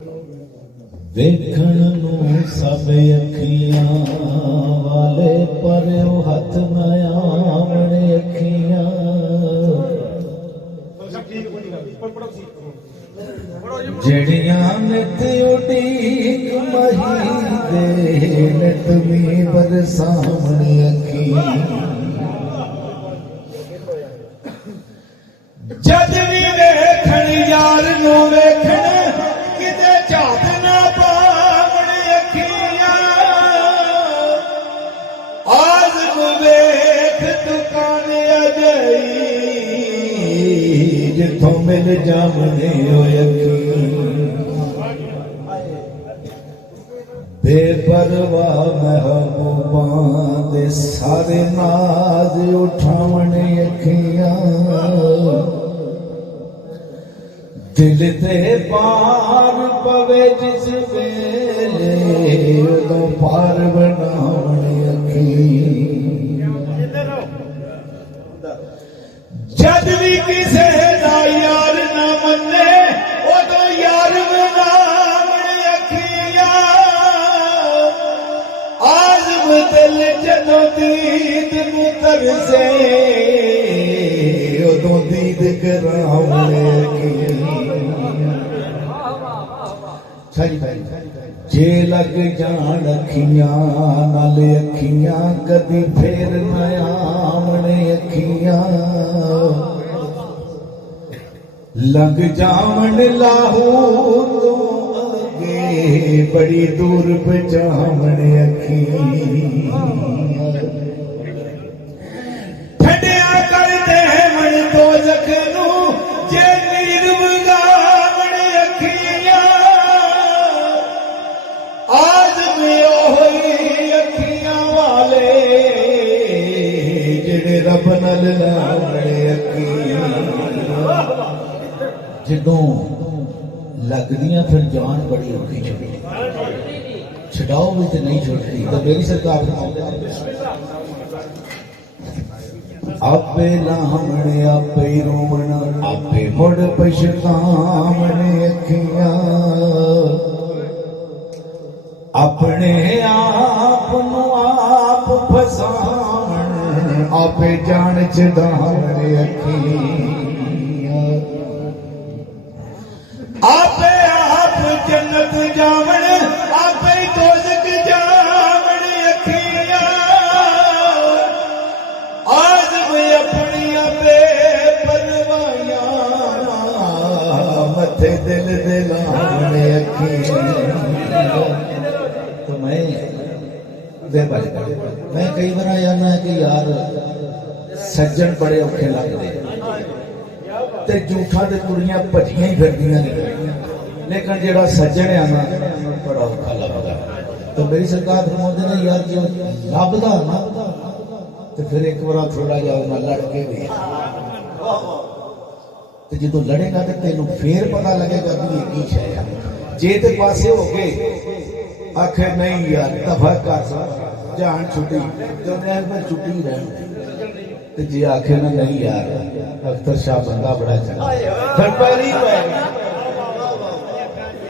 वेखण नूं सब अखियां वाले पर हथ न आवण अखियां जड़ियां नित उडीक मही दे नित मी बरसावण अखियां जद भी वेखण यार नूं वेखण किते झात ना पावण अखियां आज़म वेख दुकान अजई जिथों मिल जावणे बेपरवाह महबूबां दे सारे नाज उठावण अखियां दिल ते पार पवे जिस वेले उदों पार बनावण अखियां जद भी किसे दा यार ना मन्ने उदों यार बनावण अखियां आज़म दिल जदों दीद नूं तरसे उदों दीद करावण अखियां जे लग जान अखियां नाल अखियां कदी फेर न आवण अखियां लग जावण लाहौर तो अगे बड़ी दूर बचावण अखियां ठंडिया कर देवण दोज़ख नूं जे नीर वगावण अखियां आज़म ओही अखियां वाले जिहड़े रब नाल लावण अखियां जदों लगदियां फिर जान बड़ी औखी छुटदी छड़ाओ भी तो नहीं छुटती तो मेरी सरकार आपे लावण आपे रोवण आपे मुड़ पछतावण अखियां अपने आप नूं आप फसावण आपे जान छडावण अखियां आपे आप जन्नत जावण आपे दोज़ख जावण अखियां आज़म अपनियां बेपरवाहियां मथे दिल दिलावण अखियां तो मैं कई बार आना है कि यार सज्जन बड़े औखे लगते ते झूठा ते कुड़ियां भजियां ही फिरदियां ने लेकिन जेड़ा सज्जन है ना बड़ा औखा लगता तो मेरी सरकार फरमाते ने यार जो लभदा ना तो फिर एक बार थोड़ा जा लड़ के भी तो जो लड़ेगा तो तेन फिर पता लगेगा कि ये की शय है जे ते पासे हो गए आखिर नहीं यार दफा कर जान छुट्टी जो मैं छुट्टी रहन जी आखिर ना नहीं यार अख्तर शाह बंदा बड़ा चंगा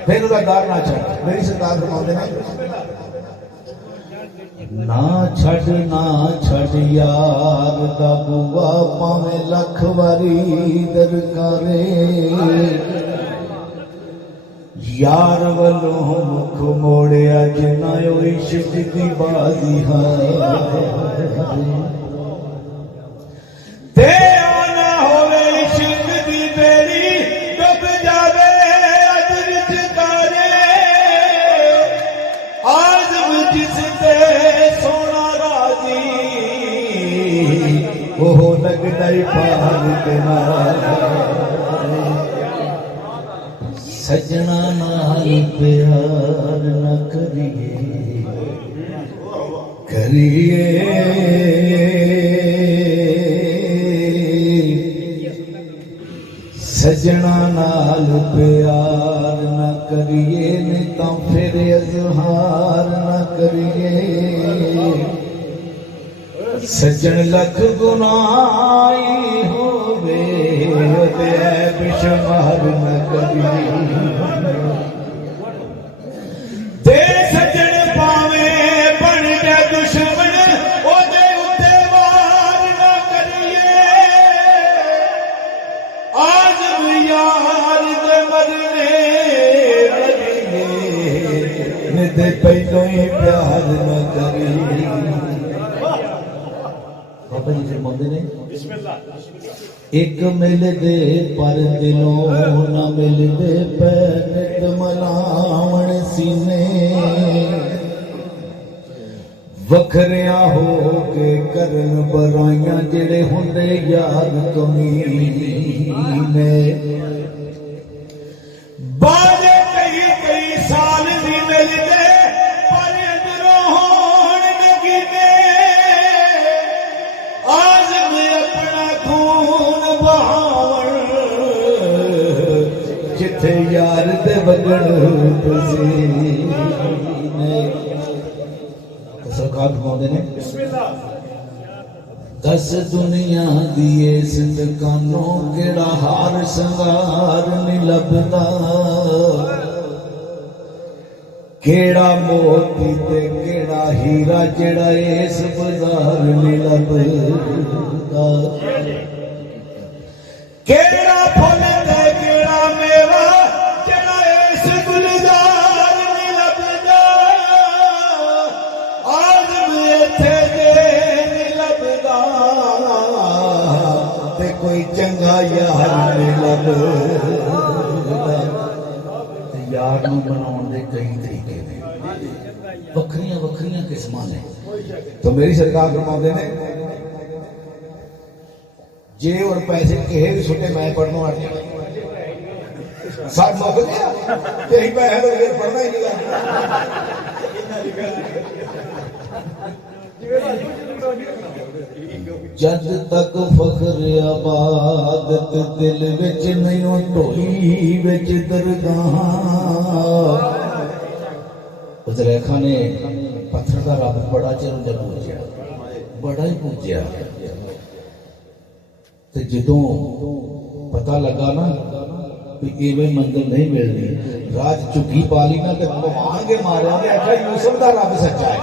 फिर उसका डर ना छड़ मेरी सरकार फरमाते ना छड़ यार दा बुआ भावें लख वारी दरकारे यार वलों मुख मोड़िया जिना इश्क दी बाजी ते आना होवे इश्क दी बेड़ी डुब जावे अज विच तारे आज़म जिस ते सोना राजी ओह लगदा पार दे सजना नाल प्यार न करिए करिए सजना नाल प्यार न करिए नहीं तो फिर इज़हार न करिए सज्जन लख गुनाही होवे ते ऐब शुमार न करिए प्यार न करे। बाबा जी फरमाते ने एक मिलदे पर दिलों न मिलदे पैत मलावण सीने वखरिया हो के करन बराइयां जेड़े हुंदे यार कमीने बाजे कई साल दी मिलदे पर अंदरों होण नगीने आज़म अपना खून बहावण जिथे यार दे वगण पसीने सरकार फरमाते ने दस दुनिया दी इस दुकानों केड़ा हार संगार नहीं लभदा केड़ा मोती ते केड़ा हीरा जेड़ा इस बाजार नहीं लभदा केड़ा फल ते केड़ा मेवा जेड़ा इस गुलजार नहीं लभदा कोई चंगा यार नहीं लभदा यार नूं बनाउण दे कई तरीके ने वखरियां वखरियां किस्मां ने तो मेरी सरकार फरमाते ने जे और पैसे किहे भी सुटे मैं पढ़नों हट जाना सब मुक गया ते ही पैसे तो फिर पढ़ना ही नहीं जद तक फखर आबादत दिल विच नहीं ढोई विच दरगाह उजरेखा ने पत्थर का रब बड़ा चिर जब पूछया बड़ा ही पूछया ते जदों पता लगा ना कि इवें मंजिल नहीं मिलनी राज झुग्गी पाली ना ते भगवान के मारिया ने आखिया यूसुफ दा रब सच्चा है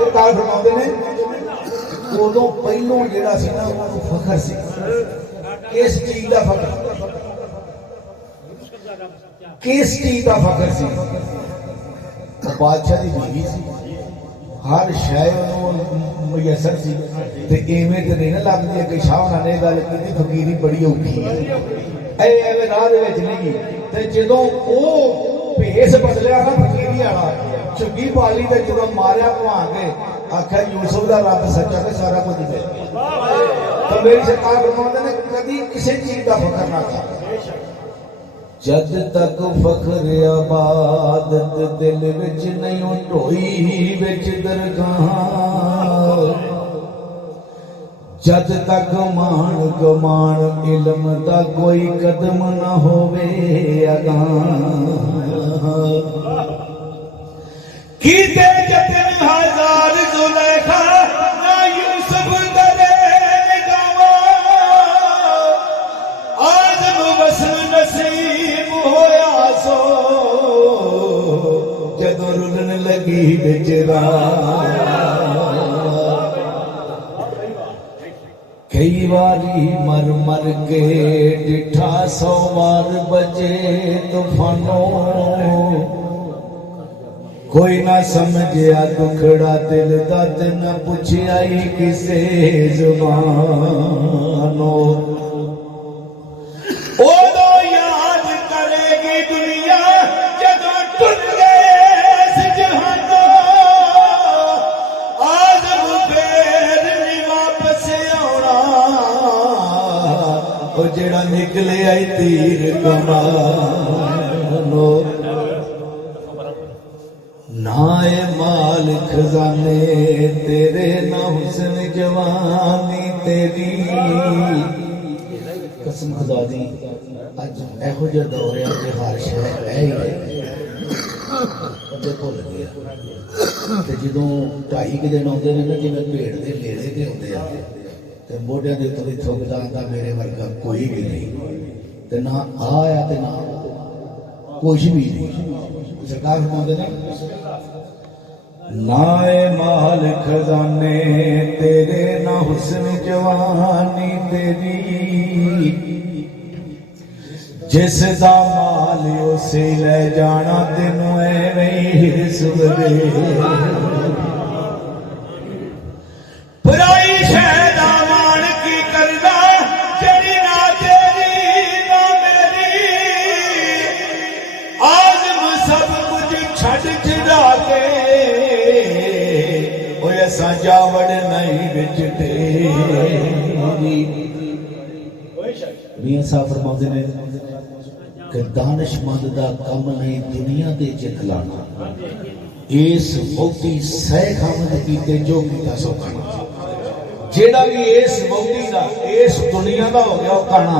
सरकार फरमाते ने उदों पहलों जिहड़ा सी ना उहनूं फखर सी किस चीज दा फखर किस चीज दा फखर सी बादशाह दी बीवी सी हर शय उहनूं मुयसर सी ते इवें ते नहीं ना लगदी कि शाह होना ने गल कीती फकीरी बड़ी औखी है एवें राह दे विच नहीं ते जदों ओह भेस बदलिया ना फकीरी वाला झुग्गी पाली ते जदों मारिया भवा के आख्या यूसुफ दा रब सच्चा ते सारा कुछ मिल गया तो मेरी सरकार फरमाते ने कदी किसी चीज का फखर ना था जद तक फखर आबादत दिल विच नहीं ढोई विच दरगाह जद तक मान गमान इल्म दा कोई कदम ना होवे अगाह कीते जतन हजार जुलेखा ना यूसुफ करे निगावा आदम वसल नसीब होया सो जदों रुलन लगी बिचरा कई बारी मर मर के डिठा 100 बार बजे तूफानों कोई ना समझिया दुखड़ा दिल दा ते न पुछिया ही किसे जुबानो ओदों याद करेगी दुनिया जदों टुट गए इस जहानों आज़म फिर नहीं वापस आउणा ओ जेड़ा निकले आई तीर कमानो नाए माल खजाने तेरे ना हुस्न जवानी तेरी कसम खुदा दी अज एहो जिहा दौर है कि हर शय है ही बंदे भुल गया ते जदों 2.5 दिन आउंदे ने ना जिवें भेड़ दे नेड़े ते आउंदे आ ते मोढियां दे उत्ते थुकदा आंदा मेरे वर्गा कोई भी नहीं ते ना आया ते ना कुछ भी नहीं सरकार फरमाते ने नाए माल खजाने तेरे ना हुस्न जवानी तेरी जिस दा माल उसे ले जाना तेनू एवें सुवरे बुराई शहदा मान की करदा जड़ी ना तेरी ना मेरी आजम सब कुछ छड़ छड़ा के ओए असां जावड़ नहीं विच तेरी मियां साहब फरमाते ने कि दानिशमंद दा कम नहीं दुनिया दे जितलाना इस बहुती सह खामद कीते जो कीता सो खाना जेड़ा भी इस बहुती दा इस दुनिया दा हो गया खाना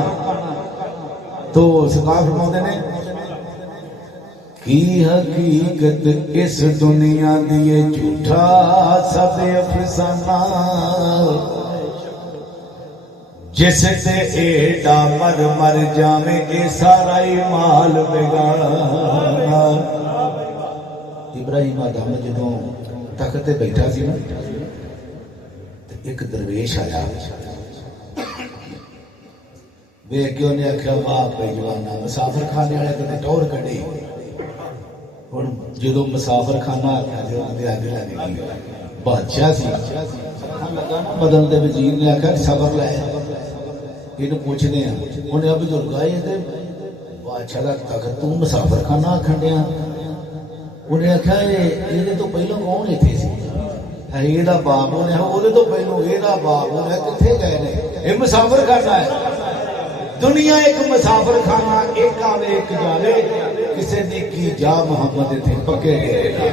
तो सरकार फरमाते ने की हकीकत इस दुनिया दी झूठा सब अफसाना जिस ते एडा मर मर जावे ए सारा ही माल बेगाना इब्राहिम आदम जदों तख्त ते बैठा सी ना एक दरवेश आया वेख के उन्हें आख्या वाह भाई जवाना मुसाफिर खाने वाले कदे टोर कढ़ी हुण जदों मुसाफिर खाना आख्या जो आंदे आगे लग गई बादशाह सी लगा ना बदल दे वजीर ने आख्या सबर लै इन पूछते हैं उन्हें बजुर्ग आए बादशाह का तख्त तू मुसाफिर खाना आखन दिया उन्हें आख्या ये तो पहलों कौन इत्थे सी है एदा बाप उन्हें ओदे तो पहलों एदा बाप उन्हें कित्थे गए ने ये मुसाफिर खाना है दुनिया एक मुसाफिर खाना एक आवे एक जावे किसे ने की जा मोहम्मद इत्थे पक्के गए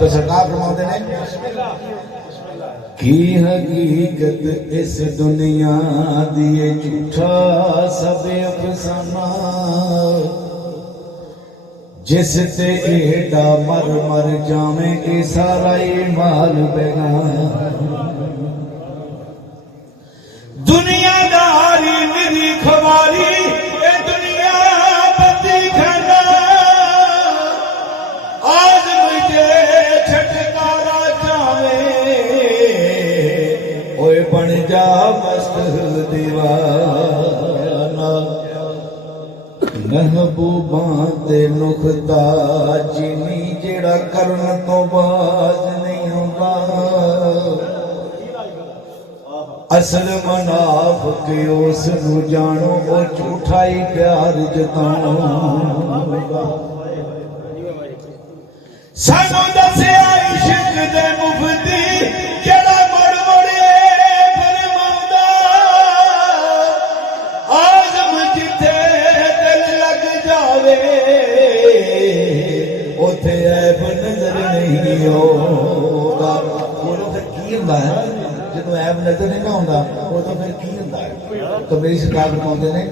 तो सरकार फरमाते हैं की हकीकत इस दुनिया दिए झूठा सब अफसाना जिस ते एडा मर मर जावे ए सारा ही माल बेगाना दुनियादारी मेरी खवारी ए दुनिया बंदी खाना आज मुझे छटकारा जावे ओए बन जा मस्त दीवाना महबूबा ते नुखता जिनी जेड़ा करन तो बाज नहीं होंदा असल मुनाफिक उस नूं जानो वो झूठा ही प्यार जताऊंगा सानू दस्या इश्क दे मुफ्ती जेड़ा मुड़ मुड़े फरमांदा आज़म जिथे दिल लग जावे उथे ऐब नजर नहीं होगा बोलो फिर की हुंदा है जो ऐब नजर नहीं ना होंदा वो तो फिर की हुंदा है तो मेरी सरकार फरमाते ने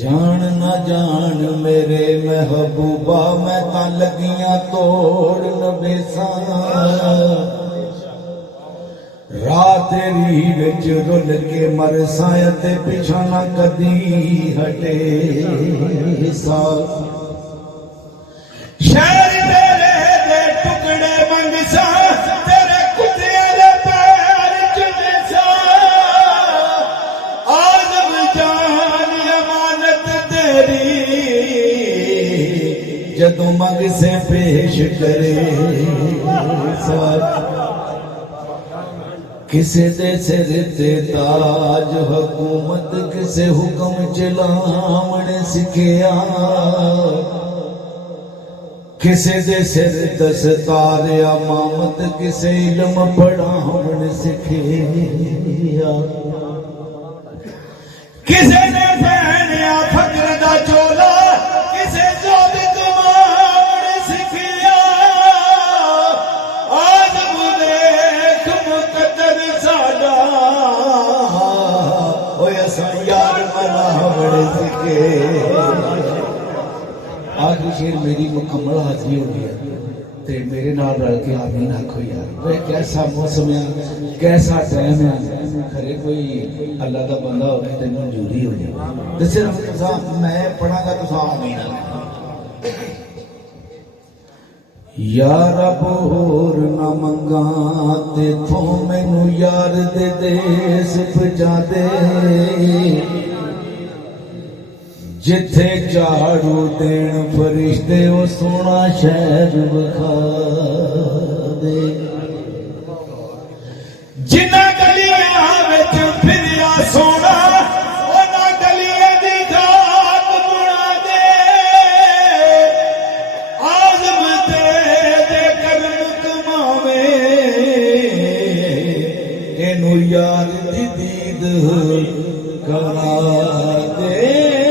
जान ना जान मेरे महबूबा मैं ता लगियां तोड़ नबेसा रात तेरी विच रुल के मरसा ते पिछा ना कदी हटे सा शहर तेरे दे टुकड़े मंगसा तेरे कुत्ते दे पैर चुमे सा आज़म जान अमानत तेरी जदों मंग से पेश करे सा किसे दे सिर ते ताज हुकूमत किसे हुक्म चलावण सिखिया किसे दे सिर दस्तार अमामत किसे इल्म पढ़ावण सिखिया किसे ने पहनिया फक्र दा चोला किसे जोद कमावण सिखिया आज़म देख मुकद्दर साडा ओए असां यार मनावण सिखे आखिरी शेर मेरी मुकम्मल हाजिरी हो गई है ते मेरे नाल रल के आमीन आखो यार वे कैसा मौसम है कैसा टाइम है खरे कोई अल्लाह का बंदा हो ते मंजूरी हो जाए ते सिर्फ तुसा मैं पढ़ांगा तुसा आमीन आखो या रब होर ना मंगा तेथों मैनू यार दे देस पजा दे जिथे झाड़ू देन फरिश्ते वो सोना शहर विखा दे। जिन्ना गलियां विच फिरिया सोना उन्हां गलियां दी घाट बुना दे। आज़म दे करम कमावे इनू यार दी दीद करा दे।